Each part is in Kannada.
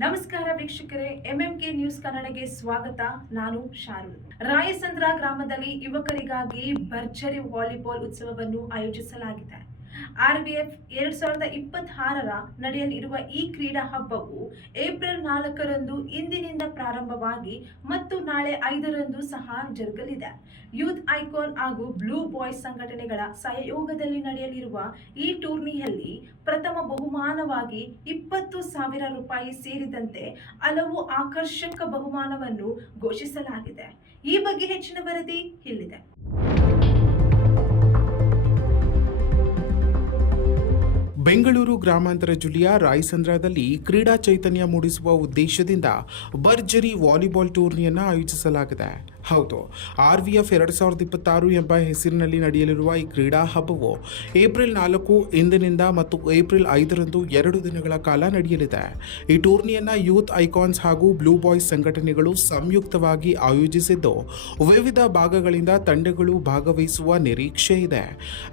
ನಮಸ್ಕಾರ ವೀಕ್ಷಕರೇ, ಎಂಎಂಕೆ ನ್ಯೂಸ್ ಕನ್ನಡಗೆ ಸ್ವಾಗತ. ನಾನು ಶಾರುಲ್. ರಾಯಸಂದ್ರ ಗ್ರಾಮದಲ್ಲಿ ಯುವಕರಿಗಾಗಿ ಭರ್ಜರಿ ವಾಲಿಬಾಲ್ ಉತ್ಸವವನ್ನು ಆಯೋಜಿಸಲಾಗಿದೆ. ಆರ್ವಿಎಫ್ 2026ರ ನಡೆಯಲಿರುವ ಈ ಕ್ರೀಡಾ ಹಬ್ಬವು ಏಪ್ರಿಲ್ 4ರಂದು ಇಂದಿನಿಂದ ಪ್ರಾರಂಭವಾಗಿ ಮತ್ತು ನಾಳೆ 5ರಂದು ಸಹ ಜರುಗಲಿದೆ. ಯೂತ್ ಐಕಾನ್ ಹಾಗೂ ಬ್ಲೂ ಬಾಯ್ಸ್ ಸಂಘಟನೆಗಳ ಸಹಯೋಗದಲ್ಲಿ ನಡೆಯಲಿರುವ ಈ ಟೂರ್ನಿಯಲ್ಲಿ ಪ್ರಥಮ ಬಹುಮಾನವಾಗಿ 20,000 ರೂಪಾಯಿ ಸೇರಿದಂತೆ ಹಲವು ಆಕರ್ಷಕ ಬಹುಮಾನವನ್ನು ಘೋಷಿಸಲಾಗಿದೆ. ಈ ಬಗ್ಗೆ ಹೆಚ್ಚಿನ ವರದಿ ಇಲ್ಲಿದೆ. ಬೆಂಗಳೂರು ಗ್ರಾಮಾಂತರ ಜಿಲ್ಲೆಯ ರಾಯಸಂದ್ರದಲ್ಲಿ ಕ್ರೀಡಾ ಚೈತನ್ಯ ಮೂಡಿಸುವ ಉದ್ದೇಶದಿಂದ ಭರ್ಜರಿ ವಾಲಿಬಾಲ್ ಟೂರ್ನಿಯನ್ನು ಆಯೋಜಿಸಲಾಗಿದೆ. ಹೌದು, ಆರ್ವಿಎಫ್ 2026 ಎಂಬ ಹೆಸರಿನಲ್ಲಿ ನಡೆಯಲಿರುವ ಈ ಕ್ರೀಡಾ ಹಬ್ಬವು ಏಪ್ರಿಲ್ 4 ಇಂದಿನಿಂದ ಮತ್ತು ಏಪ್ರಿಲ್ 5ರಂದು 2 ದಿನಗಳ ಕಾಲ ನಡೆಯಲಿದೆ. ಈ ಟೂರ್ನಿಯನ್ನು ಯೂತ್ ಐಕಾನ್ಸ್ ಹಾಗೂ ಬ್ಲೂ ಬಾಯ್ಸ್ ಸಂಘಟನೆಗಳು ಸಂಯುಕ್ತವಾಗಿ ಆಯೋಜಿಸಿದ್ದು, ವಿವಿಧ ಭಾಗಗಳಿಂದ ತಂಡಗಳು ಭಾಗವಹಿಸುವ ನಿರೀಕ್ಷೆ ಇದೆ.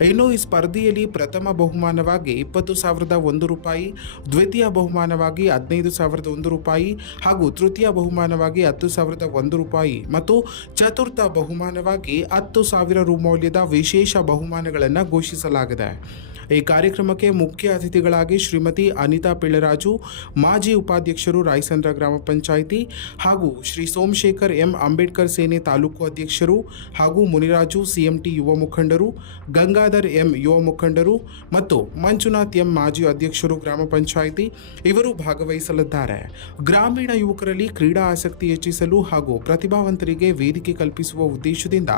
ಇನ್ನು ಈ ಸ್ಪರ್ಧೆಯಲ್ಲಿ ಪ್ರಥಮ ಬಹುಮಾನವಾಗಿ 20,001 ರೂಪಾಯಿ, ದ್ವಿತೀಯ ಬಹುಮಾನವಾಗಿ 15,001 ರೂಪಾಯಿ ಹಾಗೂ ತೃತೀಯ ಬಹುಮಾನವಾಗಿ 10,001 ರೂಪಾಯಿ ಮತ್ತು ಚತುರ್ಥ ಬಹುಮಾನವಾಗಿ 10,000 ರು ಮೌಲ್ಯದ ವಿಶೇಷ ಬಹುಮಾನಗಳನ್ನು ಘೋಷಿಸಲಾಗಿದೆ. ಈ ಕಾರ್ಯಕ್ರಮಕ್ಕೆ ಮುಖ್ಯ ಅತಿಥಿಗಳಾಗಿ ಶ್ರೀಮತಿ ಅನಿತಾ ಪಿಳ್ಳರಾಜು, ಮಾಜಿ ಉಪಾಧ್ಯಕ್ಷರು, ರಾಯಸಂದ್ರ ಗ್ರಾಮ ಪಂಚಾಯಿತಿ, ಹಾಗೂ ಶ್ರೀ ಸೋಮಶೇಖರ್ ಎಂ ಅಂಬೇಡ್ಕರ್ ಸೇನೆ ತಾಲೂಕು ಅಧ್ಯಕ್ಷರು ಹಾಗೂ ಮುನಿರಾಜು ಸಿಎಂಟಿ ಯುವ ಮುಖಂಡರು, ಗಂಗಾಧರ್ ಎಂ ಯುವ ಮುಖಂಡರು ಮತ್ತು ಮಂಜುನಾಥ್ ಎಂ ಮಾಜಿ ಅಧ್ಯಕ್ಷರು ಗ್ರಾಮ ಪಂಚಾಯಿತಿ ಇವರು ಭಾಗವಹಿಸಲಿದ್ದಾರೆ. ಗ್ರಾಮೀಣ ಯುವಕರಲ್ಲಿ ಕ್ರೀಡಾ ಆಸಕ್ತಿ ಹೆಚ್ಚಿಸಲು ಹಾಗೂ ಪ್ರತಿಭಾವಂತರಿಗೆ ವೇದಿಕೆ ಕಲ್ಪಿಸುವ ಉದ್ದೇಶದಿಂದ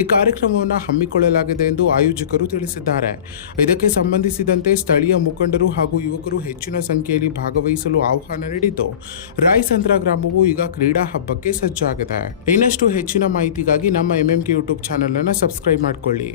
ಈ ಕಾರ್ಯಕ್ರಮವನ್ನು ಹಮ್ಮಿಕೊಳ್ಳಲಾಗಿದೆ ಎಂದು ಆಯೋಜಕರು ತಿಳಿಸಿದ್ದಾರೆ. ಇದಕ್ಕೆ ಸಂಬಂಧಿಸಿದಂತೆ ಸ್ಥಳೀಯ ಮುಖಂಡರು ಹಾಗೂ ಯುವಕರು ಹೆಚ್ಚಿನ ಸಂಖ್ಯೆಯಲ್ಲಿ ಭಾಗವಹಿಸಲು ಆಹ್ವಾನ ನೀಡಿದ್ದು, ರಾಯಸಂದ್ರ ಗ್ರಾಮವು ಈಗ ಕ್ರೀಡಾ ಹಬ್ಬಕ್ಕೆ ಸಜ್ಜಾಗಿದೆ. ಇನ್ನಷ್ಟು ಹೆಚ್ಚಿನ ಮಾಹಿತಿಗಾಗಿ ನಮ್ಮ ಎಂಎಂಕೆ ಯೂಟ್ಯೂಬ್ ಚಾನೆಲ್ ಅನ್ನು ಸಬ್ಸ್ಕ್ರೈಬ್ ಮಾಡಿಕೊಳ್ಳಿ.